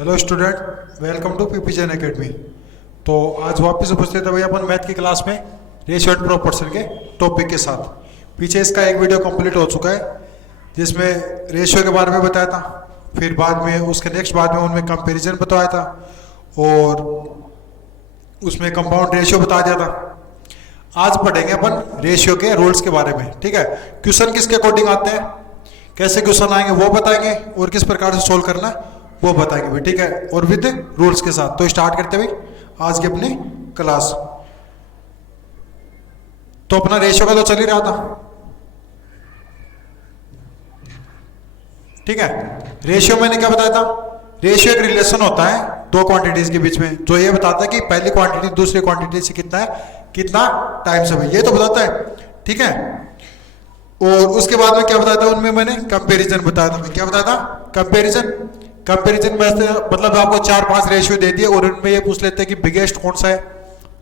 Hello student, welcome to PP Jain academy. तो आज वापस उपस्थित है भाई अपन मैथ की क्लास में रेशियो एंड प्रोपोर्शन के टॉपिक के साथ। पीछे इसका एक वीडियो कंप्लीट हो चुका है जिसमें रेशियो के बारे में बताया था, फिर बाद में उसके नेक्स्ट बाद में उनमें कंपैरिजन बताया था और उसमें कंपाउंड रेशियो बता दिया था। आज पढ़ेंगे अपन रेशियो के रूल्स के बारे में, ठीक है। क्वेश्चन किसके अकॉर्डिंग आते हैं, कैसे क्वेश्चन आएंगे वो बताएंगे और किस प्रकार से सोल्व करना है वो बताएंगे भाई, ठीक है, और विद रूल्स के साथ। तो स्टार्ट करते हैं भाई आज की अपनी क्लास। तो अपना रेशियो का तो चल ही रहा था, ठीक है। रेशियो मैंने क्या बताया था, रेशियो एक रिलेशन होता है दो क्वांटिटीज के बीच में, जो ये बताता है कि पहली क्वांटिटी दूसरी क्वांटिटी से कितना है, कितना टाइम से भाई, ये तो बताता है, ठीक है। और उसके बाद में क्या बताया था, उनमें मैंने कंपैरिजन बताया था। क्या बताया था, कंपैरिजन। कंपैरिजन में मतलब आपको 4-5 रेशियो दे दिए और उनमें ये पूछ लेते हैं कि बिगेस्ट कौन सा है,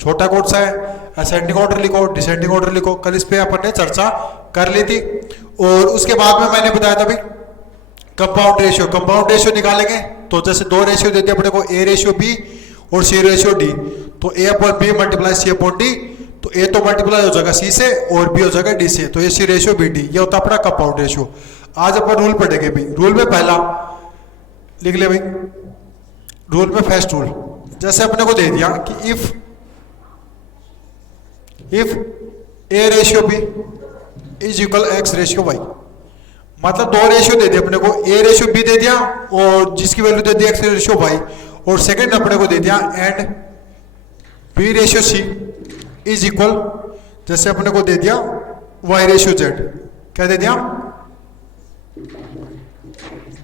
छोटा कौन सा है, असेंडिंग ऑर्डर लिखो, डिसेंडिंग ऑर्डर लिखो। कल इस पे अपन ने चर्चा कर ली थी। और उसके बाद में मैंने बताया था भाई कंपाउंड रेशियो। कंपाउंड रेशियो निकालेंगे तो जैसे दो रेशियो देते अपने को, ए रेशियो बी और सी रेशियो डी। तो A upon B multiply C upon D, तो ए तो मल्टीप्लाई हो जाएगा सी से और बी हो जाएगा डी से, तो ये सी रेशियो बी डी, ये होता है अपना कंपाउंड रेशियो। आज अपन रूल पढ़ेंगे भाई। रूल में पहला लिख ले भाई, रूल में फर्स्ट रूल, जैसे अपने को दे दिया कि if A ratio B is equal x ratio y, मतलब दो रेशियो दे दिया अपने को, ए रेशियो बी दे दिया और जिसकी वैल्यू दे दी एक्स रेशियो वाई, और सेकंड अपने को दे दिया and B ratio C is equal, जैसे अपने को दे दिया वाई रेशियो जेड। क्या दे दिया,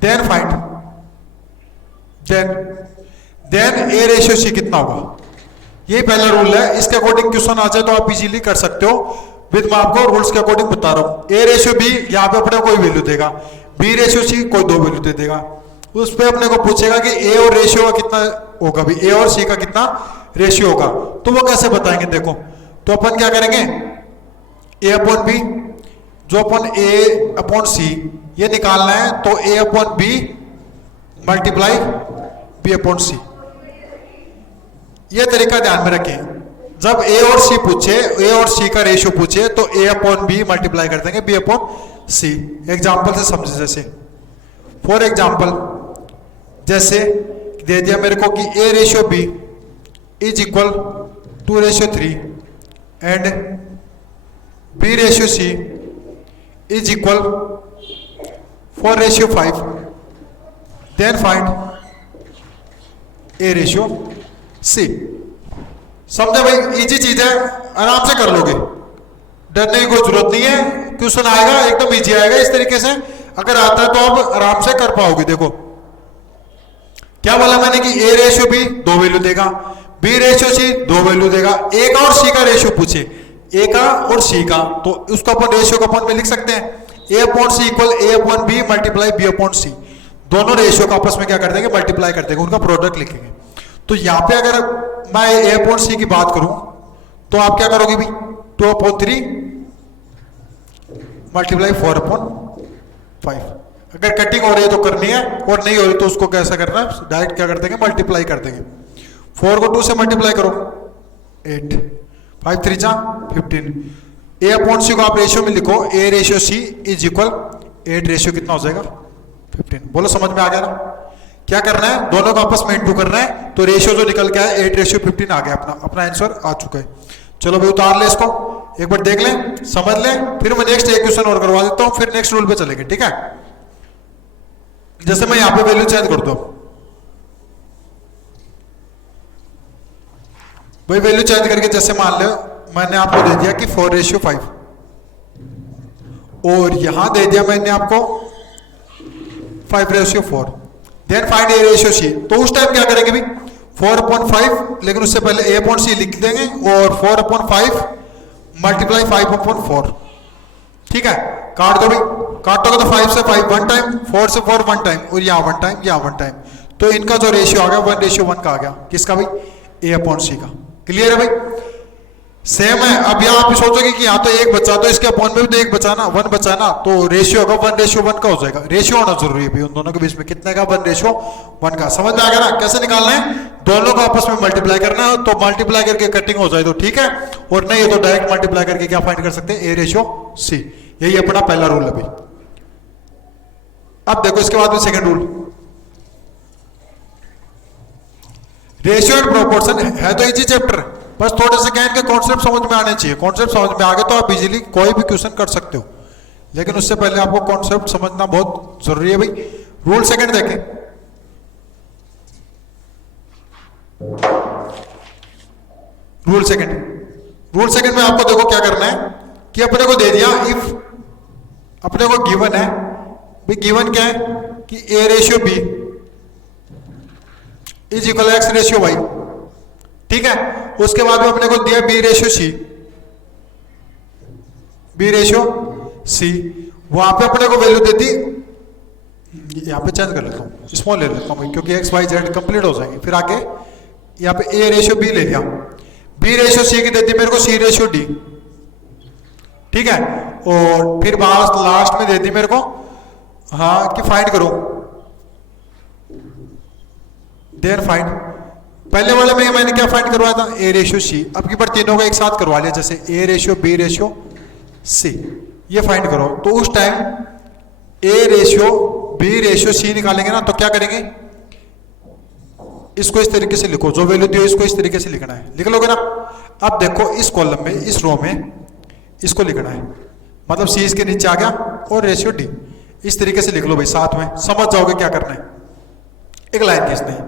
then find then A ratio C कितना होगा। ये पहला रूल है, इसके अकॉर्डिंग क्वेश्चन आ जाए तो आप इजीली कर सकते हो। विद मैं आपको रूल्स के अकॉर्डिंग बता रहा हूं। ए रेशियो बी यहाँ पे अपने कोई वैल्यू देगा, बी रेशियो सी कोई दो वैल्यू दे देगा। उस पे अपने को पूछेगा कि ए और रेशियो का कितना होगा भी, ए और सी का कितना रेशियो होगा, तो वो कैसे बताएंगे। देखो तो अपन क्या करेंगे, ए अपॉन बी, जो अपन ए अपॉन सी ये निकालना है, तो A upon B multiply B upon C, ये तरीका ध्यान में रखें। जब ए और सी पूछे, ए और सी का रेशियो पूछे, तो ए अपॉन बी मल्टीप्लाई कर देंगे बी अपॉन सी। एग्जाम्पल से समझे, जैसे फॉर एग्जाम्पल जैसे दे दिया मेरे को कि A ratio B is equal 2:3 and B ratio C is equal 4:5, then find A ratio C. समझे भाई, इजी चीज है, आराम से कर लोगे, डरने की कोई जरूरत नहीं है। क्वेश्चन आएगा एकदम इजी आएगा, इस तरीके से अगर आता है तो आप आराम से कर पाओगे। देखो क्या बोला मैंने कि ए रेशियो बी दो वैल्यू देगा, बी रेशियो सी दो वैल्यू देगा, ए का और सी का रेशियो पूछे, ए का और सी का, तो उसको अपन रेशियो का अपन में लिख सकते हैं, A upon C equal A upon B multiply B upon C. दोनों रेशियो का आपस में क्या कर देंगे, मल्टीप्लाई कर देंगे, उनका प्रोडक्ट लिखेंगे। तो यहाँ पे अगर मैं ए अपॉन सी की बात करूं तो आप क्या करोगे भी, 2/3 मल्टीप्लाई 4/5। अगर कटिंग हो रही है तो करनी है, और नहीं हो रही तो उसको कैसा करना है, डायरेक्ट क्या कर देंगे, मल्टीप्लाई कर देंगे। 4 को 2 से मल्टीप्लाई करो 8, 5 3 जा 15। ए अपॉन सी को आप रेशियो में लिखो, A ratio C is equal 8 ratio कितना हो जाएगा 15। बोलो समझ में आ गया ना। क्या करना है, दोनों को आपस में इंटू करना है, तो रेशियो जो निकल के आया 8:15 आ गया, अपना आंसर आ चुका है। चलो भाई उतार ले इसको, एक बार देख लें, समझ लें, फिर मैं नेक्स्ट एक क्वेश्चन और करवा देता हूं, फिर नेक्स्ट रूल पे चलेंगे, ठीक है। जैसे मैं यहां पे वैल्यू चेंज कर दूं भाई, वैल्यू चेंज करके जैसे मान लो मैंने आपको दे दिया कि 4:5 और यहां दे दिया मैंने आपको 5:4, then find A ratio C. तो उस टाइम क्या करेंगे भी, 4/5, लेकिन उससे पहले ए अपॉन सी लिख देंगे और 4/5 मल्टीप्लाई 5/4, ठीक है। काट दो भाई, काटोगे तो 5 से 5 1 टाइम, 4 से 4 1 टाइम, और यहाँ 1 टाइम, यहाँ 1 टाइम, तो इनका जो रेशियो आ गया 1:1 का आ गया, किसका भाई, ए अपॉन सी का। क्लियर है भाई। सेम है। अब यहाँ आप सोचोगे कि यहाँ तो एक बचा, तो इसके अपॉन में भी तो एक बचा ना, 1 बचा ना, तो रेशियो होगा 1:1 का हो जाएगा। रेशियो होना जरूरी है भाई उन दोनों के बीच में, कितने का? 1:1 का। समझ में आ गया ना कैसे निकालना है? दोनों को आपस में मल्टीप्लाई करना है, तो मल्टीप्लाई करके कटिंग हो जाए तो ठीक है, और नहीं है तो डायरेक्ट मल्टीप्लाई करके क्या फाइंड कर सकते हैं? A:C। यही अपना पहला रूल है भाई। अब देखो इसके बाद में second rule, ratio and proportion है तो इजी चैप्टर, बस थोड़े से क्या इनके कॉन्सेप्ट समझ में आने चाहिए। कॉन्सेप्ट समझ में आ गए तो आप इजीली कोई भी क्वेश्चन कर सकते हो, लेकिन उससे पहले आपको कॉन्सेप्ट समझना बहुत जरूरी है भाई। रूल सेकंड देखें, रूल सेकंड में आपको देखो क्या करना है कि अपने को दे दिया, इफ अपने को गिवन है भाई, गिवन क्या है कि A:B इज इक्वल X:Y, ठीक है। उसके बाद में अपने को दिया B:C, B:C, वहां पे अपने को वैल्यू देती, यहां पे चेंज कर लेता हूं, स्मॉल ले लेता हूं क्योंकि XYZ कंप्लीट हो जाएंगे। फिर आगे यहाँ पे A:B ले लिया, B:C की देती मेरे को C:D, ठीक है। और फिर लास्ट में देती मेरे को हाँ कि फाइंड करो, देयर फाइंड। पहले वाले में मैंने क्या फाइंड करवाया था? A:C। अब की बार तीनों का एक साथ करवा लिया, जैसे A:B:C, ये फाइंड करो। तो उस टाइम A:B:C निकालेंगे ना, तो क्या करेंगे? इसको इस तरीके से लिखो, जो वैल्यू दी हो इसको इस तरीके से लिखना है, लिख लोगे ना। अब देखो इस कॉलम में, इस रो में इसको लिखना है, मतलब C इसके नीचे आ गया और D इस तरीके से लिख लो भाई, साथ में समझ जाओगे क्या करना है। एक लाइन खींचनी है,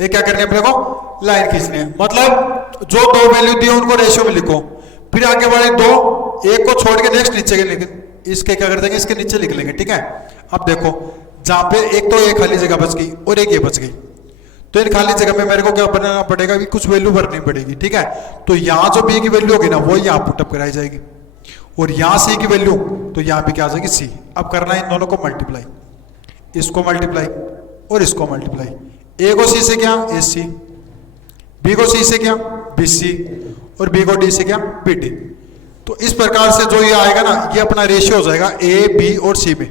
एक क्या करनी है अपने को? लाइन खींचनी है। मतलब जो दो वैल्यू दी उनको रेशियो में लिखो, फिर आगे वाले दो, एक को छोड़ के नेक्स्ट नीचे के इसके क्या कर देंगे? इसके नीचे लिख लेंगे, ठीक है। अब देखो जहां पे एक तो एक खाली जगह बच गई और एक ये बच गई, तो इन खाली जगह में मेरे को क्या बनाना पड़ेगा? कुछ वैल्यू भरनी पड़ेगी, ठीक है। तो यहाँ जो B की वैल्यू होगी ना, वो यहाँ पुटअप कराई जाएगी, और यहाँ C की वैल्यू तो यहाँ भी क्या आ जाएगी? C। अब करना है इन दोनों को मल्टीप्लाई, इसको मल्टीप्लाई और इसको मल्टीप्लाई। A को C से क्या? AC, B को C से क्या? BC, और B को D से क्या? BD। तो इस प्रकार से जो ये आएगा ना, ये अपना रेशियो हो जाएगा A, B और C में।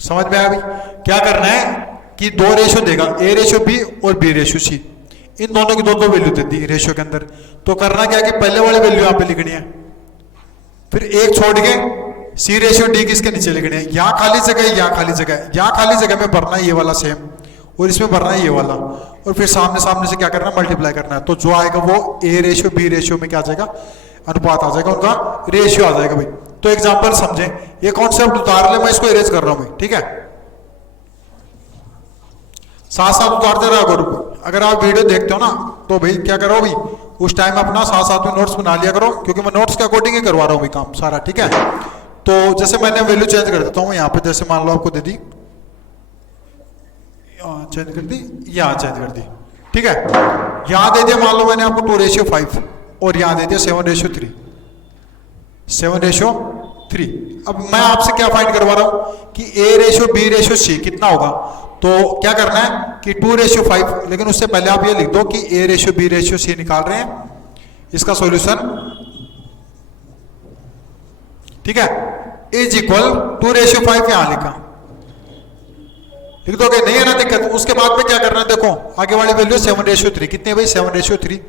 समझ में आया भाई? क्या करना है कि दो रेशियो देगा, A:B और B:C, इन दोनों की दो वैल्यू देती है रेशियो के अंदर। तो करना क्या है कि पहले वाली वैल्यू यहाँ पे लिखनी है, फिर एक छोड़ के C:D किसके नीचे लिखने है? यहाँ खाली जगह है, यहाँ खाली जगह है, यहाँ खाली जगह में भरना है ये वाला सेम, और इसमें भरना है ये वाला, और फिर सामने से क्या करना है? मल्टीप्लाई करना है। तो जो आएगा वो A:B में क्या आ जाएगा? अनुपात आ जाएगा, उनका रेशियो आ जाएगा भाई। तो एग्जांपल समझे, ये कॉन्सेप्ट उतार ले, मैं इसको इरेज कर रहा हूं भाई, ठीक है। साथ साथ उतारते रहा करो। अगर आप वीडियो देखते हो ना, तो भाई क्या करो भाई, उस टाइम अपना साथ साथ में नोट्स बना लिया करो, क्योंकि मैं नोट्स के अकॉर्डिंग ही करवा रहा हूँ भाई काम सारा, ठीक है। तो जैसे मैंने वैल्यू चेंज कर देता हूँ यहाँ पे, जैसे मान लो आपको दे दी, चेंज कर दी, यहाँ चेंज कर दी, ठीक है। यहाँ दे दिया मान लो मैंने आपको 2:5, और यहाँ दे दिया 7:3, 7:3। अब मैं आपसे क्या फाइंड करवा रहा हूँ कि A:B:C कितना होगा? तो क्या करना है कि 2:5, लेकिन उससे पहले आप ये लिख दो कि A:B:C निकाल रहे हैं, इसका सॉल्यूशन, ठीक है, इज इक्वल 2:5 यहां लिखा, लिख दोगे? नहीं है ना दिक्कत। उसके बाद में क्या करना है? देखो आगे वाली वैल्यू 7:3, कितनी है भाई? 7:3।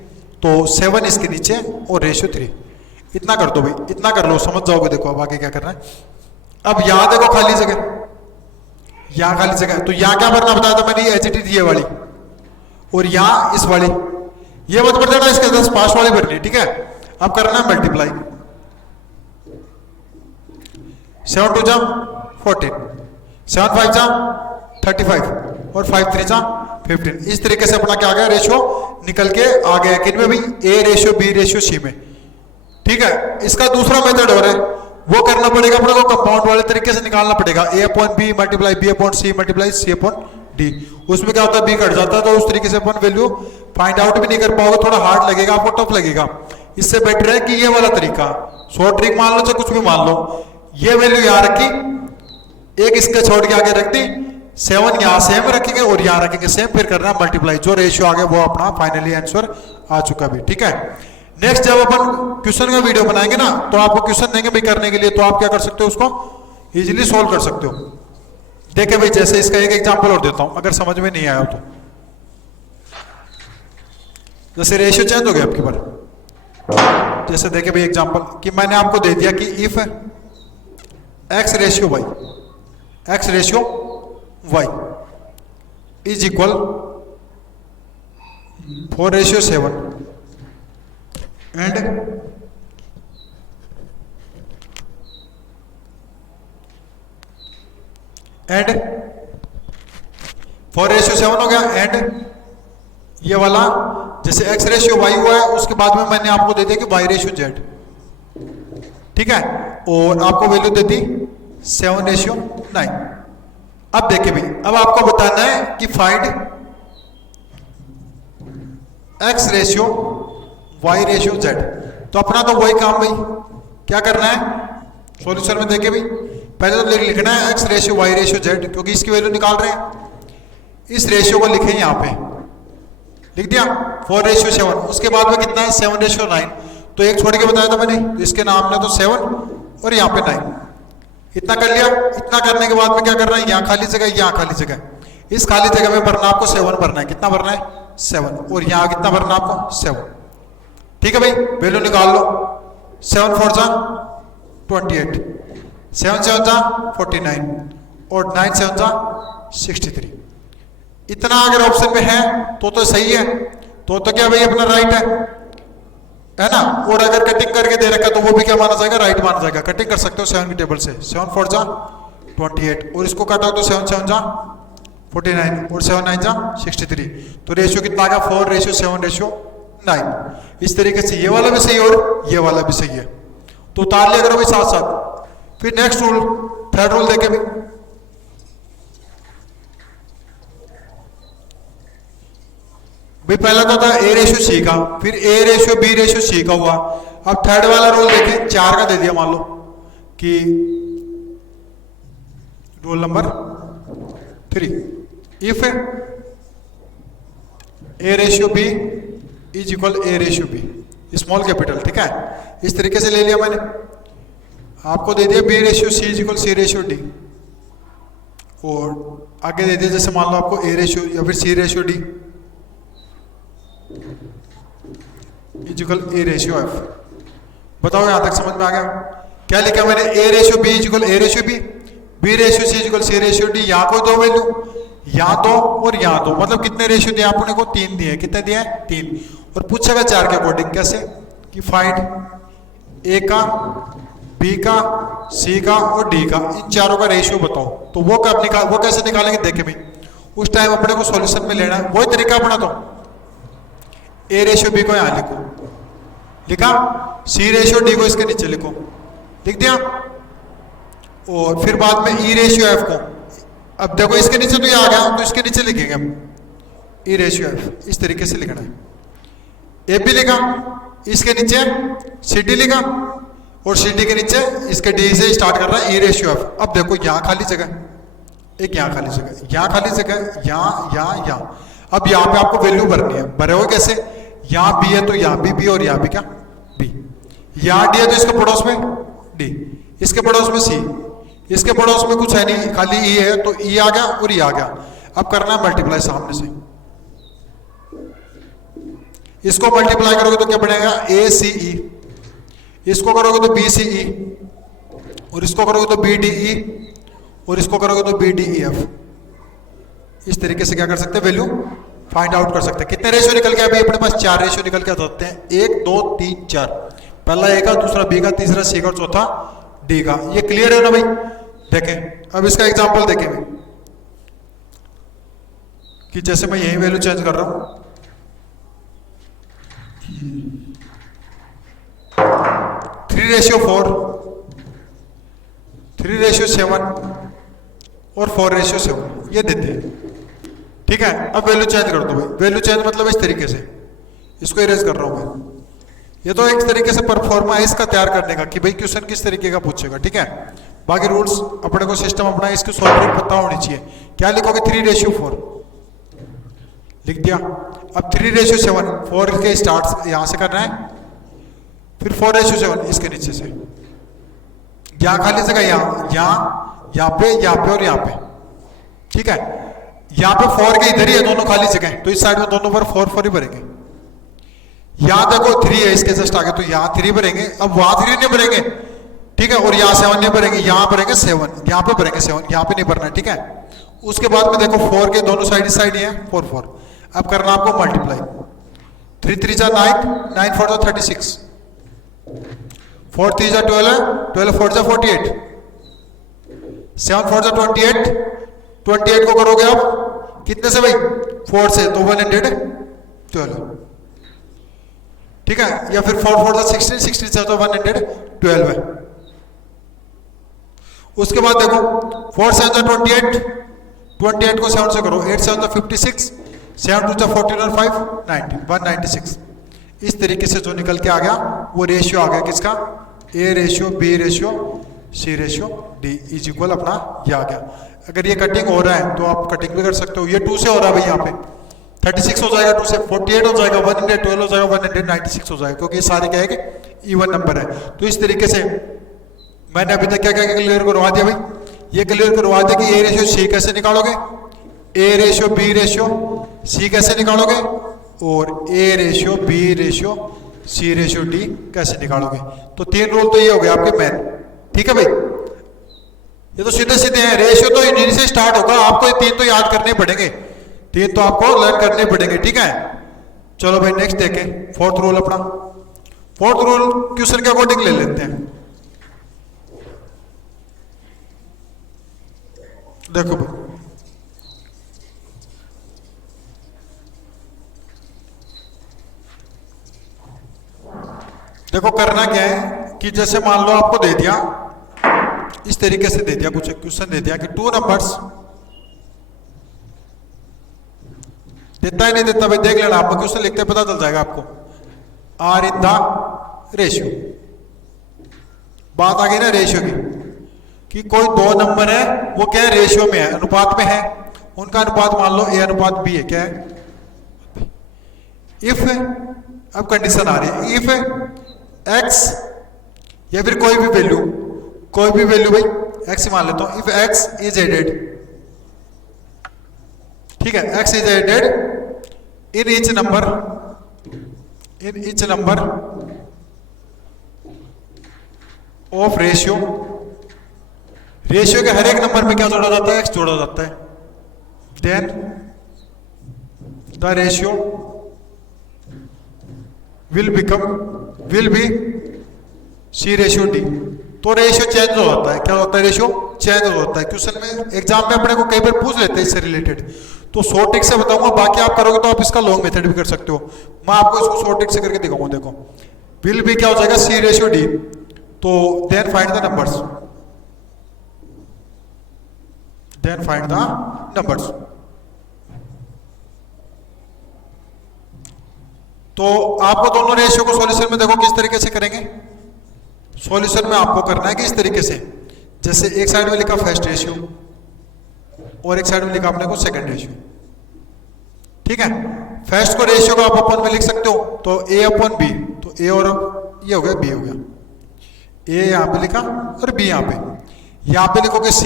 तो 7 इसके नीचे और (3), इतना कर दो भाई, इतना कर लो, समझ जाओगे। देखो अब आगे क्या करना है। अब यहां देखो खाली जगह, यहां खाली जगह, तो यहां क्या भरना बताया था मैंने? एचटी ये वाली, और यहां इस वाली, ये मत भर देना, इसके 10 पास वाली भरनी, ठीक है। अब करना है मल्टीप्लाई, 7 2 जा 14, 7 5 जा 35, और 5 3 जा 15। इस तरीके से अपना क्या आ गया? रेशियो निकल के आ गया किनमें भाई? A:B:C में, ठीक है। इसका दूसरा मेथड और है, वो करना पड़ेगा अपने को, कंपाउंड वाले तरीके से निकालना पड़ेगा। A/B multiply B/C multiply C/D। उसमें क्या होता है? B कट जाता है, तो उस तरीके से अपन वैल्यू फाइंड आउट भी नहीं कर पाओगे, थोड़ा हार्ड लगेगा आपको, टफ लगेगा। इससे बेटर है कि ये वाला तरीका, शॉर्ट ट्रिक मान लो चाहे कुछ भी मान लो, ये वैल्यू यहाँ रखी, एक इसके छोड़ के आगे रख दी, 7 यहाँ सेम रखेंगे और यहाँ रखेंगे सेम, फिर करना मल्टीप्लाई, जो रेशियो आ गया वो अपना फाइनली आंसर आ चुका भी, ठीक है। नेक्स्ट जब अपन क्वेश्चन का वीडियो बनाएंगे ना, तो आपको क्वेश्चन देंगे भाई करने के लिए, तो आप क्या कर सकते हो, उसको इजीली सॉल्व कर सकते हो। देखे भाई, जैसे इसका एक एग्जांपल और देता हूं, अगर समझ में नहीं आया तो। जैसे रेशियो चेंज हो गया आपकी बार। जैसे देखे भाई एग्जांपल कि मैंने आपको दे दिया कि if x ratio y is equal 4:7 and and 4:7 हो गया, एंड ये वाला जैसे x रेशियो y हुआ है, उसके बाद में मैंने आपको दे दिया कि y रेशियो z, ठीक है, और आपको वैल्यू दे दी 7:9। अब देखिए भाई, अब आपको बताना है कि find x ratio y ratio z। तो अपना तो वही काम भाई, क्या करना है सॉल्यूशन में। देखिए भाई, पहले तो लिखना है x ratio y ratio z, क्योंकि इसकी वैल्यू निकाल रहे हैं। इस रेशियो को लिखे यहां पे, लिख दिया 4:7, उसके बाद में कितना है 7:9। तो एक छोड़ के बताया था मैंने, तो इसके नाम ने तो 7 और यहाँ पे 9, इतना कर लिया। इतना करने के बाद में क्या करना है, यहाँ खाली जगह, यहाँ खाली जगह, इस खाली जगह में भरना आपको 7 भरना है। कितना भरना है 7, और यहाँ कितना भरना आपको 7, ठीक है भाई। वैल्यू निकाल लो, 7 4 जा 28, 7 7 जा 49 और 9 7 जा 63। इतना अगर ऑप्शन में है तो सही है, तो क्या भाई अपना राइट है ना। और अगर कटिंग करके दे रखा तो वो भी क्या माना जाएगा, राइट माना जाएगा। कटिंग कर सकते हो 7 की टेबल से, 7 4 जा 28 और इसको काटो तो 7 7 जा 49 और 7 9 जा 63। तो रेशियो कितना आ गया 4:7:9। इस तरीके से ये वाला भी सही और ये वाला भी सही है, तो उतार लिया करो भाई साथ साथ। फिर नेक्स्ट रूल, थर्ड रूल देखे भाई, पहला तो था a रेशियो c का, फिर a ratio b ratio c का हुआ। अब थर्ड वाला रूल देखें, 4 का दे दिया, मान लो कि rule number 3, if a ratio b is equal a ratio b, small capital, ठीक है। इस तरीके से ले लिया मैंने, आपको दे दिया b ratio c is equal c ratio d, और आगे दे दिया जैसे मान लो आपको a रेशियो या फिर c ratio d equal A ratio F. बताओ यहां तक समझ में आ गया? क्या लिखा मैंने, A ratio B equal A ratio B ratio C equal C ratio D. यहाँ कोई दो वैल्यू, यहाँ दो और यहाँ दो, मतलब कितने रेशियो दिए आपने को, 3 दिए। कितने दिए 3, और पूछेगा 4 के अकॉर्डिंग। कैसे कि फाइंड ए का, बी का, सी का और डी का, इन चारों का रेशियो बताओ। तो वो कब निकाल, वो कैसे निकालेंगे देखे भाई, उस टाइम अपने को सॉल्यूशन में लेना है। वही तरीका अपना, तो ए रेशियो बी को यहां लिखो, लिखा, सी रेशियो डी को इसके नीचे लिखो, लिख दिया, और फिर बाद में ई रेशियो एफ को, अब देखो इसके नीचे तो ये आ गया, तो इसके नीचे लिखेंगे हम ई रेशियो एफ। इस तरीके से लिखना है। ए बी लिखा, इसके नीचे सी डी लिखा, और सी डी के नीचे इसके डी से स्टार्ट कर रहा है ई रेशियो एफ। अब देखो यहाँ खाली जगह, एक यहाँ खाली जगह, यहाँ खाली जगह, यहाँ। अब यहाँ पे आपको वैल्यू भरनी है। भरे हो कैसे, यहाँ बी है तो यहाँ भी बी, और यहाँ भी क्या बी। यहाँ डी है तो इसके पड़ोस में डी, इसके पड़ोस में सी, इसके पड़ोस में कुछ है नहीं, खाली ई है, तो ई आ गया और ई आ गया। अब करना है मल्टीप्लाई सामने से, इसको मल्टीप्लाई करोगे तो क्या बनेगा ए सी ई, इसको करोगे तो बी सी ई, और इसको करोगे तो बी डी ई, और इसको करोगे तो बी डी ई एफ। इस तरीके से क्या कर सकते हैं, वैल्यू फाइंड आउट कर सकते हैं। कितने रेशियो निकल के अभी अपने पास 4 रेशियो निकल के आते हैं, 1 2 3 4। पहला ए का, दूसरा बी का, तीसरा सी का और चौथा डी का। ये क्लियर है ना भाई? देखें अब इसका एग्जांपल देखें भाई, कि जैसे मैं यही वैल्यू चेंज कर रहा हूं, 3:4, 3:7 और 4:7 ये देते हैं, ठीक है। अब वैल्यू चेंज कर दो भाई। वैल्यू चेंज मतलब इस तरीके से, इसको इरेज कर रहा हूं मैं। ये तो एक तरीके से परफॉर्मा है इसका तैयार करने का, कि भाई क्वेश्चन किस तरीके का पूछेगा, ठीक है। बाकी रूल्स अपने को सिस्टम अपना इसकी सॉल्व पता होनी चाहिए। क्या लिखोगे, 3:4 लिख दिया। अब 3:7, 4 के स्टार्ट यहां से करना है, फिर 4:7 इसके नीचे से, यहाँ खाली जगह यहाँ पे और यहाँ पे, ठीक है। यहाँ पे 4 के इधर ही है दोनों खाली जगह, तो इस साइड में दोनों पर 4 ही भरेंगे। यहाँ देखो 3 है इसके जस्ट आगे, तो यहाँ 3 भरेंगे। अब वहां 3 नहीं भरेंगे, ठीक है, और यहाँ 7 नहीं भरेंगे, यहाँ भरेंगे 7, यहाँ पे भरेंगे 7, यहाँ पे नहीं भरना है, ठीक है। उसके बाद में देखो 4 के दोनों साइड ही है, 4 अब करना आपको मल्टीप्लाई। 3 3 जा 9, 9 4 जा 36, 4 3 जा 12, 12 4 जा 48, 7 4 जा 28, 28 को करोगे आप कितने से भाई, 4 से, तो 112, ठीक है। या फिर 4 4 जा 16, 16 से तो 112 है। उसके बाद देखो 4 7 जा 28, 28 को 7 से करो, 8 7 जा 56, 7 2 जा 14 और 5 90, 196। इस तरीके से जो निकल के आ गया वो रेशियो आ गया किसका, A ratio B ratio C ratio D is equal अपना ये आ गया। अगर ये कटिंग हो रहा है तो आप कटिंग भी कर सकते हो। ये 2 से हो रहा है भाई, यहाँ पे 36 हो जाएगा, 2 से 48 हो जाएगा, 112 हो जाएगा, 196 हो जाएगा, क्योंकि ये सारे क्या है कि इवन नंबर है। तो इस तरीके से मैंने अभी तक क्या क्या क्लियर करवा दिया भाई, ये क्लियर करवा दिया कि A रेशियो C कैसे निकालोगे, A ratio B ratio C कैसे निकालोगे, और A ratio B ratio C ratio D कैसे निकालोगे। तो 3 रूल तो ये हो गए आपके मेन, ठीक है भाई। ये तो सीधे सीधे हैं, रेशियो तो यहीं से स्टार्ट होगा, आपको ये 3 तो याद करने पड़ेंगे, 3 तो आपको लर्न करने पड़ेंगे, ठीक है। चलो भाई नेक्स्ट देखें, 4th रूल अपना। 4th रूल क्वेश्चन के अकॉर्डिंग ले लेते हैं। देखो भाई, देखो करना क्या है कि जैसे मान लो आपको दे दिया, इस तरीके से दे दिया, कुछ क्वेश्चन दे दिया कि 2 नंबर्स, देता ही नहीं देता भाई देख लेना, आपको क्वेश्चन लिखते पता चल जाएगा आपको, आर इन द रेशियो। बात आ गई ना रेशियो की, कि कोई 2 नंबर है वो क्या है, रेशियो में है, अनुपात में है, उनका अनुपात मान लो A अनुपात B है, क्या है, इफ, अब कंडीशन आ रही है, इफ x या फिर कोई भी वैल्यू भाई x मान लेता हूं, इफ x इज एडेड, ठीक है, x is added in each number of ratio, ratio के हर एक नंबर में क्या जोड़ा जाता है, x जोड़ा जाता है, then the ratio will be C ratio D। तो रेशियो चेंज हो जाता है, क्या होता है, रेशियो चेंज हो जाता है। क्वेश्चन में एग्जाम में अपने को कई बार पूछ लेते हैं इससे रिलेटेड, तो शॉर्ट ट्रिक से बताऊंगा, बाकी आप करोगे तो आप इसका लॉन्ग मेथड भी कर सकते हो, मैं आपको इसको शॉर्ट ट्रिक से करके दिखाऊंगा। देखो विल बी क्या हो जाएगा, C रेशियो D, तो देन फाइंड द नंबर्स, तो आपको दोनों रेशियो को सॉल्यूशन में देखो किस तरीके से करेंगे। सॉल्यूशन में आपको करना है कि इस तरीके से, जैसे एक साइड में लिखा फर्स्ट रेशियो और एक साइड में लिखा आपने को सेकंड रेशियो, ठीक है। फर्स्ट को रेशियो को आप अपन में लिख सकते हो, तो A अपॉन B, तो A और ये हो गया B हो गया, A यहाँ पे लिखा और B यहाँ पे लिखोगे C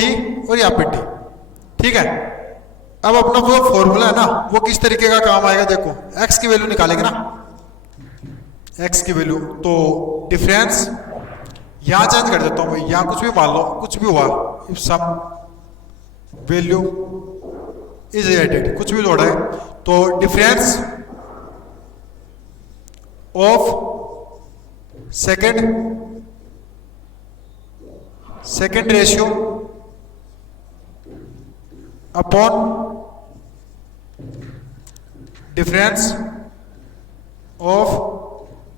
और यहाँ पे D, ठीक है। अब अपना वो फॉर्मूला है ना, वो किस तरीके का काम आएगा, देखो x की वैल्यू निकालेंगे ना, x की वैल्यू, तो डिफरेंस यहां चेंज कर देता हूं भाई, यहां कुछ भी मान लो, कुछ भी हुआ, if some value is added, कुछ भी जोड़ा है, तो difference of second ratio upon difference of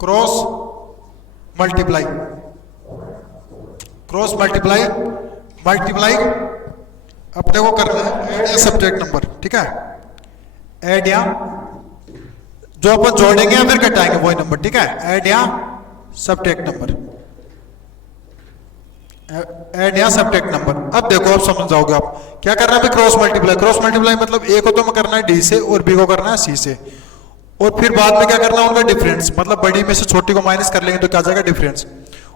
cross multiply अपने को करना है ऐड या सब्ट्रैक्ट नंबर, ठीक है, ऐड या जो अपन जोड़ेंगे या फिर घटाएंगे वही नंबर, ठीक है, ऐड या सब्ट्रैक्ट नंबर। अब देखो आप समझ जाओगे, आप क्या करना है, क्रॉस मल्टीप्लाई मतलब A को तो मैं करना है D से और B को करना है C से, और फिर बाद में क्या करना उनका डिफरेंस, मतलब बड़ी में से छोटी को माइनस कर लेंगे तो क्या आ जाएगा डिफरेंस,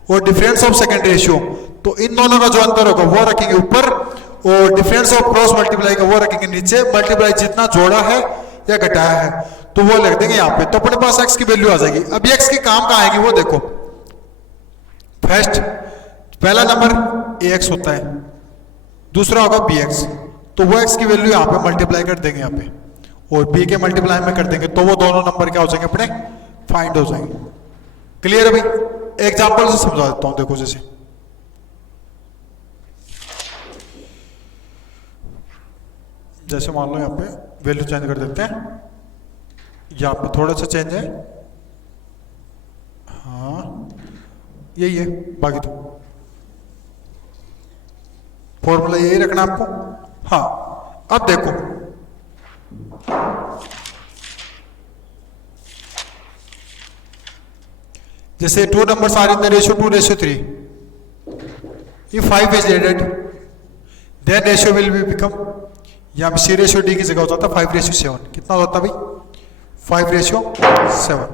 और डिफरेंस ऑफ सेकंड रेशियो, तो इन दोनों का जो अंतर होगा वो रखेंगे ऊपर, और डिफरेंस ऑफ क्रॉस मल्टीप्लाई का वो रखेंगे नीचे, मल्टीप्लाई जितना जोड़ा है या घटाया है तो वो लिख देंगे यहाँ पे, तो अपने पास x की वैल्यू आ जाएगी। अब x की काम कहाँ आएगी वो देखो, फर्स्ट पहला नंबर ax होता है, दूसरा होगा bx, तो वो x की वैल्यू यहाँ पे मल्टीप्लाई कर देंगे यहाँ पे, और b के मल्टीप्लाई में कर देंगे तो वो दोनों नंबर क्या हो जाएंगे अपने फाइंड हो जाएंगे। क्लियर है भाई? एग्जांपल से समझा देता हूं, देखो जैसे मान लो यहाँ पे वैल्यू चेंज कर देते हैं, यहाँ पे थोड़ा सा चेंज है, हाँ यही है, बाकी तो फॉर्मूला यही रखना आपको। हाँ अब देखो जैसे 2 numbers are in the ratio 2:3, if 5 is added then ratio will be become, यहाँ पे C ratio D की जगह हो जाता है 5:7, कितना होता है भाई 5:7,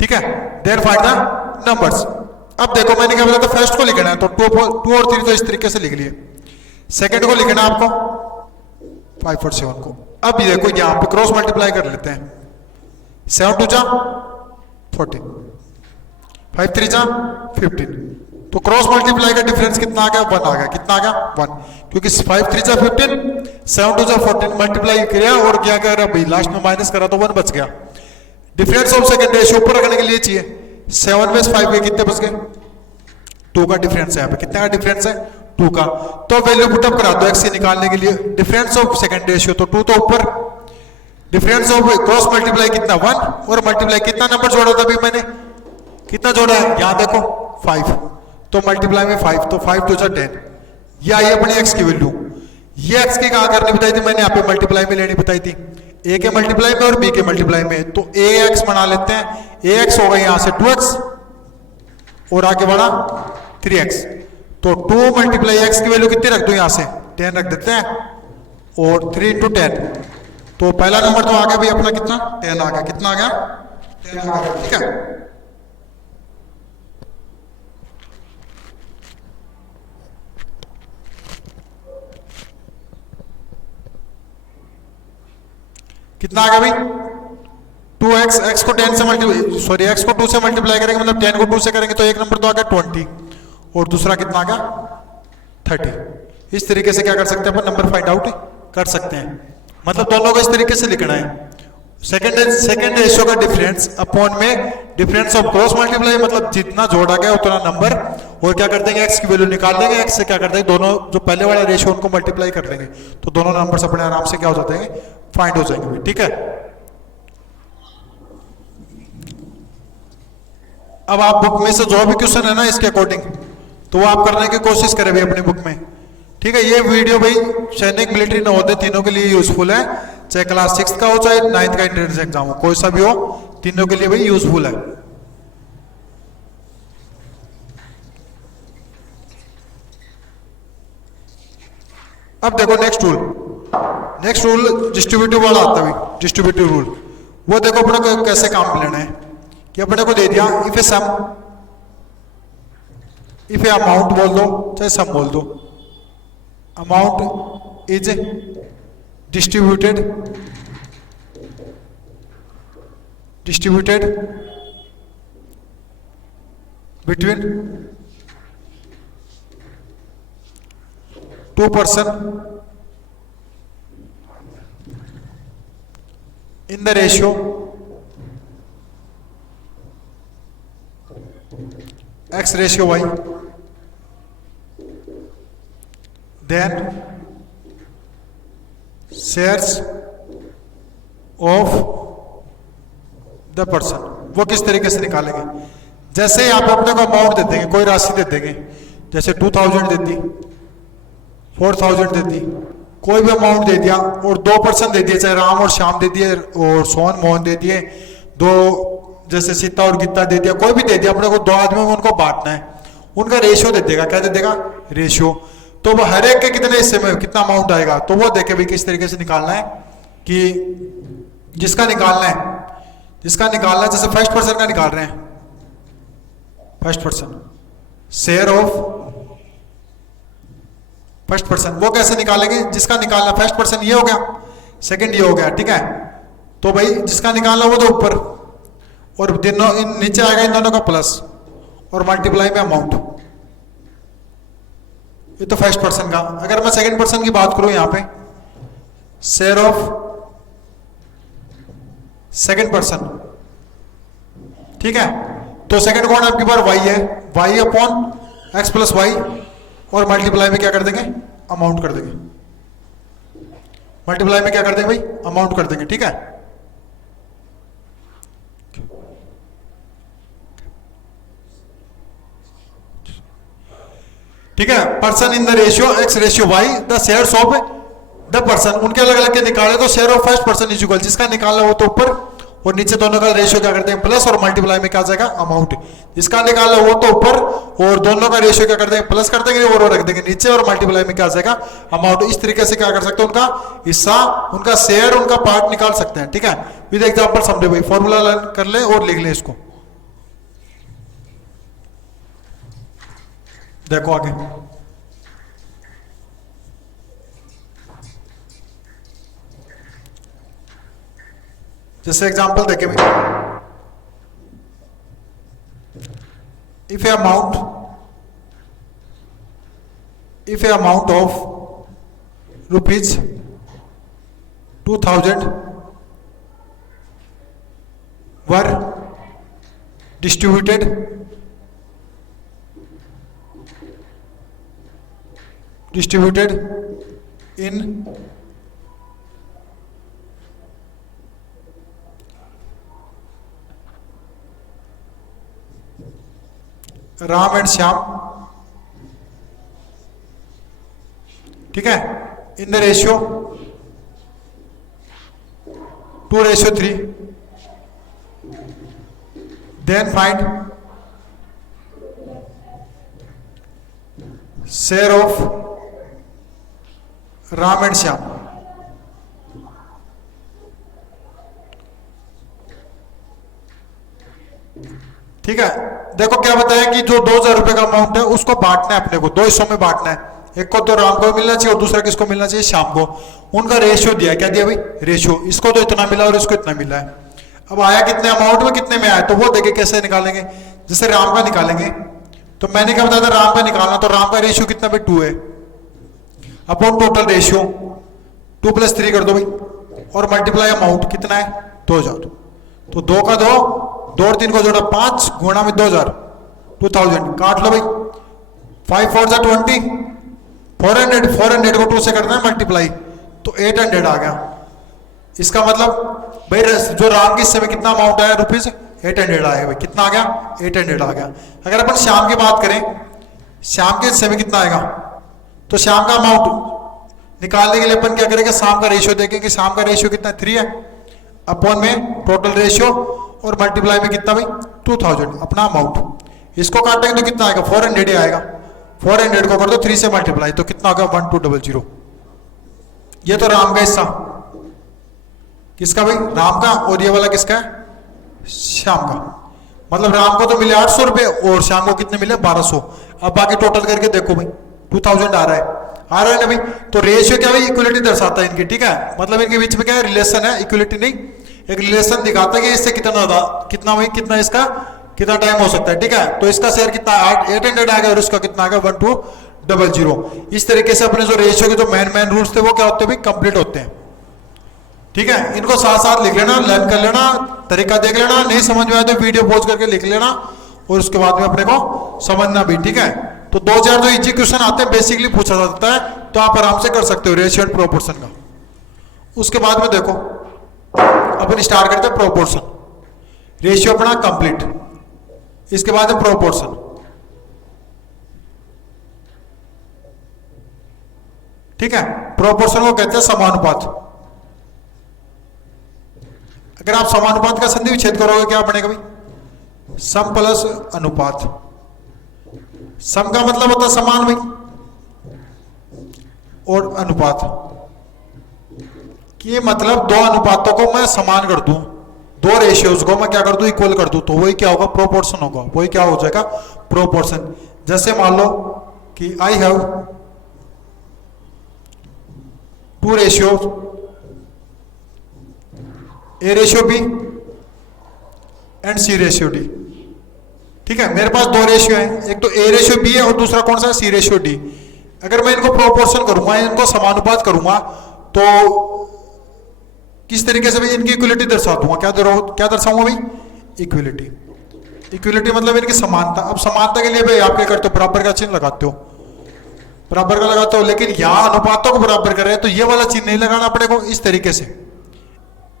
ठीक है। Then find the numbers. अब देखो मैंने क्या बोला था, फर्स्ट को लिखना है तो 2 और 3 तो इस तरीके से लिख लिए, सेकंड को लिखना है आपको 5 और 7 को। अब ये देखो यहाँ पे क्रॉस मल्टीप्लाई कर लेते हैं, 7 2 जा 14, 5 3 जा 15, तो क्रॉस मल्टीप्लाई का डिफरेंस कितना आ गया 1 आ गया, कितना आ गया 1, क्योंकि 5 3 जा 15, 7 2 जा 14 मल्टीप्लाई किया और क्या कर रहा भाई लास्ट में माइनस करा तो 1 बच गया। डिफरेंस ऑफ सेकंड रेशियो ऊपर रखने के लिए चाहिए, 7 में 5 के कितने बच गए 2 का डिफरेंस है, यहाँ पे कितने का डिफरेंस है 2 का, तो वैल्यू पुटअप करा दो x से निकालने के लिए, डिफरेंस ऑफ सेकंड रेशियो तो 2 तो ऊपर, डिफरेंस ऑफ क्रॉस मल्टीप्लाई कितना 1, और मल्टीप्लाई कितना नंबर जोड़ा था अभी मैंने, कितना जोड़ा है यहाँ देखो 5, तो मल्टीप्लाई में 5, तो 5 2 10, ये आई अपनी x की वैल्यू। ये x की कहाँ करनी बताई थी मैंने, यहाँ पे मल्टीप्लाई में लेनी बताई थी, a के मल्टीप्लाई में और b के मल्टीप्लाई में, तो ax बना लेते हैं, ax हो गया यहाँ से 2x और आगे बढ़ा 3x, तो 2 मल्टीप्लाई x की वैल्यू कितनी रख दो यहाँ से 10 रख देते हैं, और 3 × 10, तो पहला नंबर तो आ गया भाई अपना कितना 10 आ गया, कितना आ गया 10 आ गया, ठीक है। कितना आ गया भाई 2x, x को 10 से मल्टीप्लाई, सॉरी x को 2 से मल्टीप्लाई करेंगे मतलब 10 को 2 से करेंगे तो एक नंबर तो आ गया 20, और दूसरा कितना आ गया 30। इस तरीके से क्या कर सकते हैं अपन नंबर फाइंड आउट कर सकते हैं, मतलब दोनों को इस तरीके से लिखना है, सेकंड रेशियो का डिफरेंस अपॉन में डिफरेंस ऑफ क्रॉस मल्टीप्लाई, मतलब जितना जोड़ा गया उतना नंबर, और क्या कर देंगे x की वैल्यू निकाल देंगे, x से क्या कर देंगे दोनों जो पहले वाला रेशियो उनको मल्टीप्लाई कर देंगे, तो दोनों नंबर्स अपने आराम से क्या हो जाते हैं फाइंड हो जाएंगे, ठीक है। अब आप बुक में से जो भी क्वेश्चन है ना इसके अकॉर्डिंग तो वो आप करने की कोशिश करें भाई अपनी बुक में, ठीक है। ये वीडियो भाई सैनिक मिलिट्री नवोदय तीनों के लिए यूजफुल है, चाहे क्लास 6 का हो चाहे 9th का एंट्रेंस एग्जाम हो, कोई सा भी हो, तीनों के लिए भाई यूजफुल है। अब देखो नेक्स्ट रूल डिस्ट्रीब्यूटिव वाला आता है भाई, डिस्ट्रीब्यूटिव रूल, वो देखो अपने को कैसे काम में लेना है कि अपने को दे दिया if a sum, if a amount बोल दो चाहे सम बोल दो, amount is distributed between 2 person in the ratio x ratio y, then shares of the person। वो किस तरीके से निकालेंगे, जैसे आप अपने को अमाउंट दे देंगे, कोई राशि दे देंगे, जैसे 2000 दे दी, 4000 दे दी, कोई भी अमाउंट दे दिया, और 2 person दे दिए, चाहे राम और श्याम दे दिए, और सोहन मोहन दे दिए, 2 जैसे सीता और गीता दे दिया, कोई भी दे दिया, अपने को 2 आदमी में उनको बांटना है, उनका रेशियो दे देगा, क्या दे देगा रेशियो, तो वो हर एक के कितने हिस्से में कितना अमाउंट आएगा, तो वो देखे भी किस तरीके से निकालना है कि जिसका निकालना है, जैसे फर्स्ट पर्सन का निकाल रहे हैं, first person share of first person, वो कैसे निकालेंगे? जिसका निकालना फर्स्ट पर्सन ये हो गया, सेकंड ये हो गया, ठीक है। तो भाई जिसका निकालना वो तो ऊपर, और नीचे आएगा इन दोनों का प्लस और मल्टीप्लाई में अमाउंट, ये तो फर्स्ट पर्सन का। अगर मैं सेकंड पर्सन की बात करूं यहां पे, शेयर ऑफ सेकंड पर्सन, ठीक है। तो सेकंड कौन आपके पास वाई है, y upon x plus y, और मल्टीप्लाई में क्या कर देंगे? अमाउंट कर देंगे। मल्टीप्लाई में क्या कर देंगे भाई? अमाउंट कर देंगे, ठीक है। ठीक है, person in the ratio x ratio y, the shares of the person, उनके अलग अलग के निकाले तो share of first person is equal, जिसका निकालना हो तो ऊपर और नीचे दोनों का रेशियो क्या करते हैं? प्लस, और मल्टीप्लाई में क्या आ जाएगा? अमाउंट। जिसका निकालना हो तो ऊपर और दोनों का रेशियो क्या कर देंगे? प्लस कर देंगे और रख देंगे नीचे, और मल्टीप्लाई में क्या आ जाएगा? अमाउंट। इस तरीके से क्या कर सकते हैं? उनका हिस्सा, उनका शेयर, उनका पार्ट निकाल सकते हैं, ठीक है। विद एग्जाम्पल समझे भाई, फॉर्मूला लर्न कर ले और लिख ले इसको। देखो आगे, जैसे एग्जांपल देखे भाई, if a amount of rupees 2000 were distributed in Ram and Shyam, ठीक है, in the ratio 2:3, then find share of Ram and Shyam. ठीक है, देखो क्या बताया कि जो 2000 रुपए का अमाउंट है उसको बांटना है अपने को, दो हिस्सों में बांटना है। एक को तो राम को मिलना चाहिए और दूसरा किसको मिलना चाहिए? श्याम को। उनका रेशियो दिया, क्या दिया भाई? रेशियो। इसको तो इतना मिला और इसको इतना मिला है। अब आया कितने अमाउंट में, कितने में आया, तो वो देखे कैसे निकालेंगे। जैसे राम का निकालेंगे तो मैंने क्या बताया था, राम का निकालना, तो राम का रेशियो कितना भाई? 2 है, अपॉन टोटल रेशियो 2 + 3 कर दो भाई, और मल्टीप्लाई अमाउंट कितना है? 2000। तो 2 का 2, 2 और 3 को जोड़ा 5 गुणा में 2000, 2000 काट लो भाई, 5 4 जा 20, 400 को 2 से करना है मल्टीप्लाई, तो 800 आ गया। इसका मतलब भाई जो राम के हिस्से में कितना अमाउंट आया? रुपीज 800 आया भाई। कितना आ गया? 800 आ गया। अगर अपन श्याम की बात करें, श्याम के हिस्से में कितना आएगा, तो श्याम का अमाउंट निकालने के लिए अपन क्या करेंगे? शाम का रेशियो देखेंगे, शाम का रेशियो कितना? 3 है, अपॉन में टोटल रेशियो, और मल्टीप्लाई में कितना भाई? 2000 अपना अमाउंट। इसको काटेंगे तो कितना आएगा? 400 ही आएगा। 400 को कर दो 3 से मल्टीप्लाई, तो कितना होगा? 1200। ये तो राम का हिस्सा, किसका भाई? राम का। और ये वाला किसका है? श्याम का। मतलब राम को तो मिले 800 रुपए और श्याम को कितने मिले? 1200। अब बाकी टोटल करके देखो भाई, 2000 आ रहा है ना भाई। तो रेशियो क्या भाई? इक्वलिटी दर्शाता है इनकी, ठीक है। मतलब इनके बीच में क्या है? रिलेशन है, इक्वलिटी नहीं, एक रिलेशन दिखाता है कि इससे कितना भाई, कितना इसका कितना टाइम हो सकता है, ठीक है। तो इसका शेयर कितना? 800 आ गया, और इसका कितना आ गया? 1200। इस तरीके से अपने जो रेशियो के जो मेन रूल्स थे वो क्या होते हैं भाई? कंप्लीट होते हैं, ठीक है। इनको साथ साथ लिख लेना, लर्न कर लेना, तरीका देख लेना। नहीं समझ में आया तो वीडियो पॉज करके लिख लेना, और उसके बाद में अपने को समझना भी, ठीक है। तो 2-4 जो इजी क्वेश्चन आते हैं बेसिकली पूछा जाता है, तो आप आराम से कर सकते हो रेशियो एंड प्रोपोर्शन का। उसके बाद में देखो अपन स्टार्ट करते हैं प्रोपोर्शन। रेशियो अपना कंप्लीट, इसके बाद है प्रोपोर्शन, ठीक है। प्रोपोर्शन को कहते हैं समानुपात। अगर आप समानुपात का संधि विच्छेद करोगे क्या बनेगा भाई? सम प्लस अनुपात। सम का मतलब होता है समान भाई, और अनुपात कि मतलब दो अनुपातों को मैं समान कर दूं, दो रेशियोज को मैं क्या कर दूं, इक्वल कर दूं, तो वही क्या होगा, प्रोपोर्शन होगा, वही क्या हो जाएगा, प्रोपोर्शन। जैसे मान लो कि I have two ratio, A ratio B and C ratio D. ठीक है, मेरे पास दो रेशियो है, एक तो ए रेशियो बी है और दूसरा कौन सा है, सी रेशियो डी। अगर मैं इनको प्रोपोर्शन करूंगा, इनको समानुपात करूंगा, तो किस तरीके से भाई इनकी इक्वलिटी दर्शा दूंगा, क्या दर्शाऊंगा भाई, इक्वलिटी। इक्वलिटी मतलब इनकी समानता। अब समानता के लिए भाई आप क्या करते हो, बराबर का चिन्ह लगाते हो, बराबर का लगाते हो, लेकिन यहां अनुपातों को बराबर कर रहे हैं तो ये वाला चिन्ह नहीं लगाना पड़ेगा। इस तरीके से,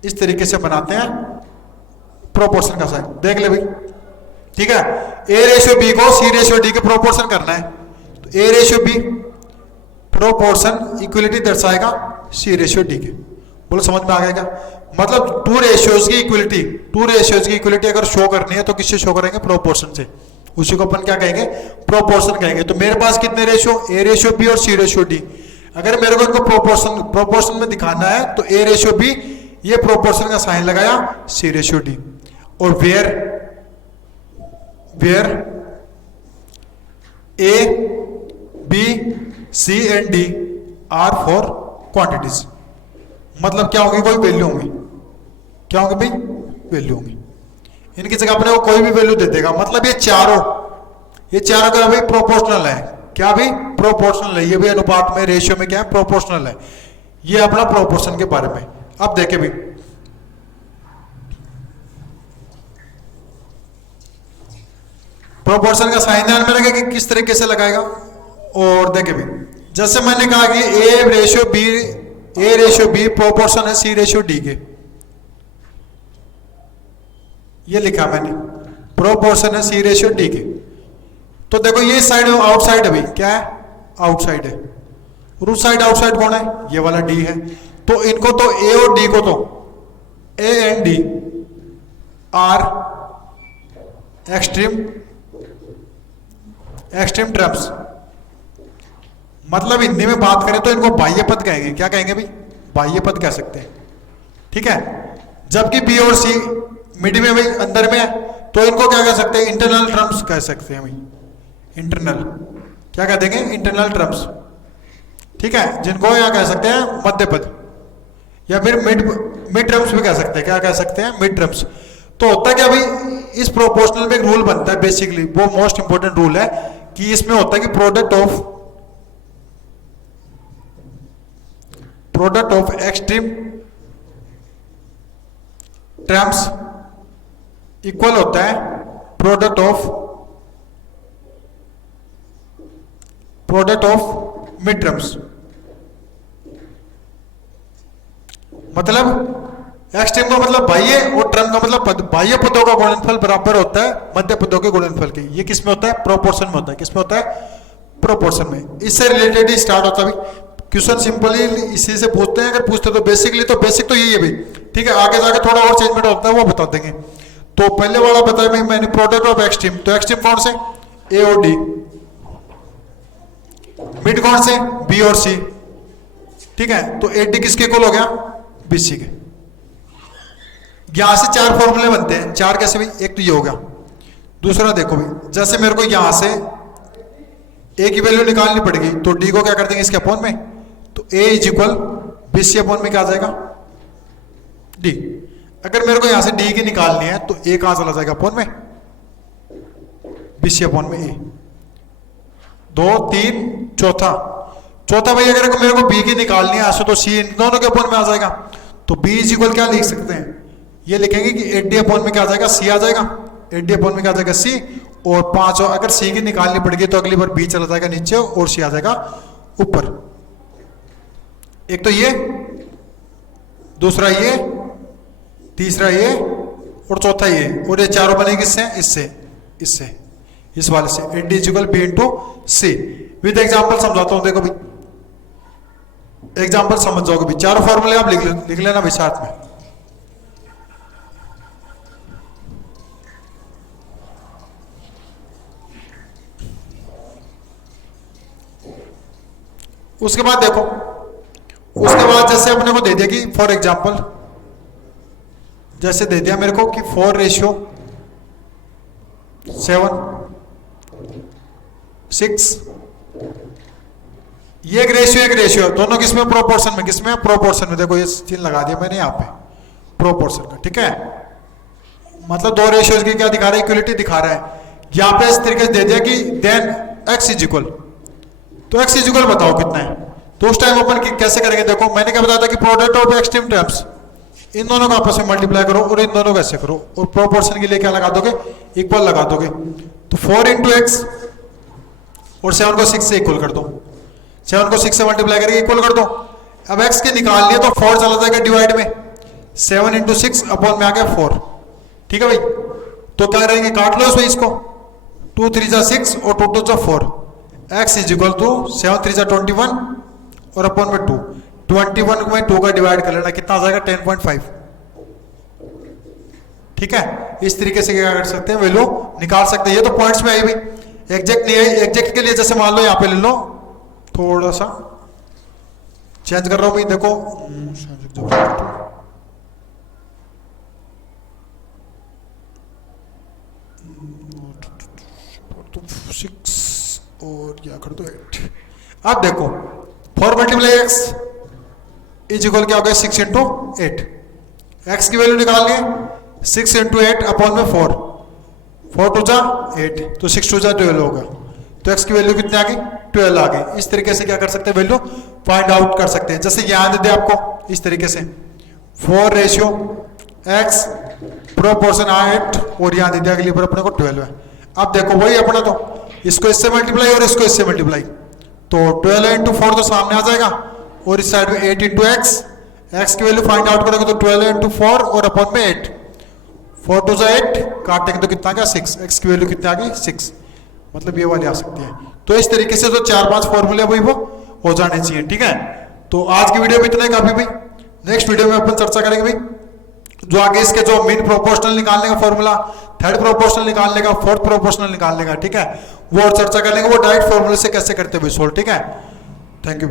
इस तरीके से बनाते हैं प्रोपोर्शन का साइन, देख ले भाई। ठीक है, ए रेशियो बी को सी रेशियो डी के प्रोपोर्शन करना है, तो A ratio B proportion equality दर्शाएगा सी रेशियो डी के। बोलो समझ में आ गया क्या, मतलब टू रेशियोज की इक्वलिटी, टू रेशियोज की इक्वलिटी अगर शो करनी है तो किससे शो करेंगे, प्रोपोर्शन से। उसी को अपन क्या कहेंगे, प्रोपोर्शन कहेंगे। तो मेरे पास कितने रेशियो, ए रेशियो बी और सी रेशियो डी। अगर मेरे को इनको प्रोपोर्शन में दिखाना है तो ए रेशियो बी, ये प्रोपोर्शन का साइन लगाया, सी रेशियो डी। और where A B C and D are four quantities, मतलब क्या होगी, कोई वैल्यू होंगी, क्या होंगे भाई, वैल्यू होंगी। इनकी जगह अपने को कोई भी वैल्यू दे देगा, मतलब ये चारों क्या भाई, प्रोपोर्शनल है। क्या भाई, प्रोपोर्शनल है। ये भी अनुपात में, रेशियो में क्या है, प्रोपोर्शनल है। ये अपना प्रोपोर्शन के बारे में। अब देखे भाई, प्रोपोर्शन का साइन ध्यान में रखे कि किस तरीके से लगाएगा। और देखे भाई, जैसे मैंने कहा कि ए रेशियो बी प्रोपोर्शन है सी रेशियो डी के, ये लिखा मैंने, प्रोपोर्शन है सी रेशियो डी के। तो देखो ये साइड आउटसाइड है भाई, क्या है, आउटसाइड है। और उस साइड आउटसाइड कौन है, ये वाला डी है। तो इनको तो ए और डी को तो A and D are extreme terms, मतलब हिंदी में बात करें तो इनको बाह्य पद कहेंगे। क्या कहेंगे भाई, बाह्य पद कह सकते हैं। ठीक है, जबकि बी और सी मिड में भाई, अंदर में है, तो इनको क्या कह सकते हैं, इंटरनल टर्म्स कह सकते हैं भाई। इंटरनल क्या कह देंगे, इंटरनल टर्म्स। ठीक है, जिनको क्या कह सकते हैं, मध्य पद, या फिर मिड टर्म्स भी कह सकते हैं। क्या कह सकते हैं, मिड टर्म्स। तो होता क्या भाई, इस प्रोपोर्शनल में एक रूल बनता है बेसिकली, वो मोस्ट इंपोर्टेंट रूल है, कि इसमें होता है कि product of extreme terms equal होता है प्रोडक्ट ऑफ मिड टर्म्स। मतलब एक्सट्रीम का मतलब बाह्य और टर्म का मतलब पद। बाह्य पदों का गुणनफल बराबर होता है मध्य पदों के गुणनफल के। ये किस में होता है, प्रोपोर्शन में होता है। किस में होता है, प्रोपोर्शन में। इससे रिलेटेड ही स्टार्ट होता है भाई क्वेश्चन, सिंपली इसी से पूछते हैं। अगर पूछते तो बेसिक तो यही है भाई। ठीक है, आगे जाके थोड़ा और चेंजमेंट होता है, वो बता देंगे। तो पहले वाला बताया भाई मैंने, प्रोडक्ट ऑफ एक्सट्रीम, तो एक्सट्रीम कौन से, ए और डी। मिड कौन से, बी और सी। ठीक है, तो ए डी किसके इक्वल हो गया, बी सी के। यहां से चार फॉर्मूले बनते हैं। चार कैसे भाई, एक तो ये हो गया। दूसरा देखो भाई, जैसे मेरे को यहां से ए की वैल्यू निकालनी पड़ेगी, तो डी को क्या कर देंगे इसके अपॉन में, तो A is equal B C upon में क्या आ जाएगा, डी। अगर मेरे को यहां से डी की निकालनी है तो ए कहां चला जाएगा, अपॉन में बी सी अपॉन में ए। 2 3 चौथा भाई, अगर मेरे को बी की निकालनी है ऐसे, तो सी इन दोनों के अपॉन में आ जाएगा। तो बी इज इक्वल क्या लिख सकते हैं, ये लिखेंगे कि 8D अपॉन में क्या आ जाएगा, सी आ जाएगा। 8D अपॉन में क्या आ जाएगा, सी। और 5, अगर सी की निकालनी पड़ेगी तो अगली बार बी चला जाएगा नीचे और सी आ जाएगा ऊपर। एक तो ये, दूसरा ये, तीसरा ये और चौथा ये। और ये चारों बनेगी किससे, इससे इस वाले से। 8D equal B into C. With example समझाता हूं, देखो भाई एग्जाम्पल समझ जाओगे भाई। चारों फॉर्मूले आप लिख लेना भाई साथ में। उसके बाद देखो, उसके बाद जैसे अपने को दे दिया कि फॉर एग्जांपल जैसे दे दिया मेरे को कि 4:7:6, ये एक रेशियो दोनों किसमें प्रोपोर्शन में, किसमें प्रोपोर्शन में। देखो ये चिन्ह लगा दिया मैंने यहाँ पे प्रोपोर्शन का, ठीक है। मतलब दो रेशियोज की क्या दिखा रहा है, इक्वलिटी दिखा रहा है। यहाँ पे इस तरीके से दे दिया कि देन x इज इक्वल, तो x इज इक्वल बताओ कितना है। तो उस टाइम अपन कैसे करेंगे, देखो मैंने क्या बताया था कि प्रोडक्ट ऑफ एक्सट्रीम टर्म्स, इन दोनों को आपस में मल्टीप्लाई करो और इन दोनों को ऐसे करो, और प्रोपोर्शन के लिए क्या लगा दोगे, इक्वल लगा दोगे। तो 4 × x और 7 को 6 से इक्वल कर दो, 7 को 6 से मल्टीप्लाई करके इक्वल कर दो। अब x के निकाल लिए तो 4 चला जाएगा डिवाइड में, 7 × 6 अपॉन में आ गया 4, ठीक है भाई। तो क्या करेंगे, काट लो इसमें इसको, 2 × 3 = 6 और 2 × 2 = 4, x इज इक्वल टू 7 × 3 = 21 और अपॉन में 2, 21 में 2 का डिवाइड कर लेना, कितना आ जाएगा 10.5, ठीक है। इस तरीके से क्या कर सकते हैं, वैल्यू निकाल सकते हैं। ये तो पॉइंट्स में आई भाई, एग्जैक्ट नहीं है। एग्जैक्ट के लिए जैसे मान लो यहाँ पे ले लो, थोड़ा सा चेंज कर रहा हूं भाई, देखो 6 और या कर दो 8। अब देखो 4 × x इज इक्वल क्या हो गया, 6 × 8। x की वैल्यू निकाल लिए, 6 × 8 अपॉन में 4, 4 × 2 = 8, तो 6 × 2 = 12 होगा। तो x की वैल्यू कितनी आ गई, 12 आ गई। इस तरीके से क्या कर सकते हैं, वैल्यू फाइंड आउट कर सकते हैं। जैसे यहाँ दे दे आपको इस तरीके से 4:x प्रोपोर्शन 8 और यहाँ दे दिया अगली बार अपने को 12 है। अब देखो वही अपना, तो इसको इससे मल्टीप्लाई और इसको इससे मल्टीप्लाई, तो 12 × 4 तो सामने आ जाएगा और इस साइड में 8 × x, x की वैल्यू फाइंड आउट करोगे तो 12 × 4 और अपॉन में 8, 4 × 2 = 8, काटेंगे तो कितना आ गया 6, x की वैल्यू कितना आ गई 6, मतलब ये वाली आ सकती है। तो इस तरीके से तो 4-5 फॉर्मूले भाई वो हो जाने चाहिए, ठीक है। तो आज की वीडियो में इतना ही काफी भाई। नेक्स्ट वीडियो में अपन चर्चा करेंगे भाई जो आगे इसके जो मीन प्रोपोर्शनल निकालने का फॉर्मूला, थर्ड प्रोपोर्शनल निकालने का, फोर्थ प्रोपोर्शनल निकालने का, ठीक है, वो और चर्चा कर लेंगे। वो डायरेक्ट फॉर्मूले से कैसे करते हैं भाई सोल्व, ठीक है। Thank you.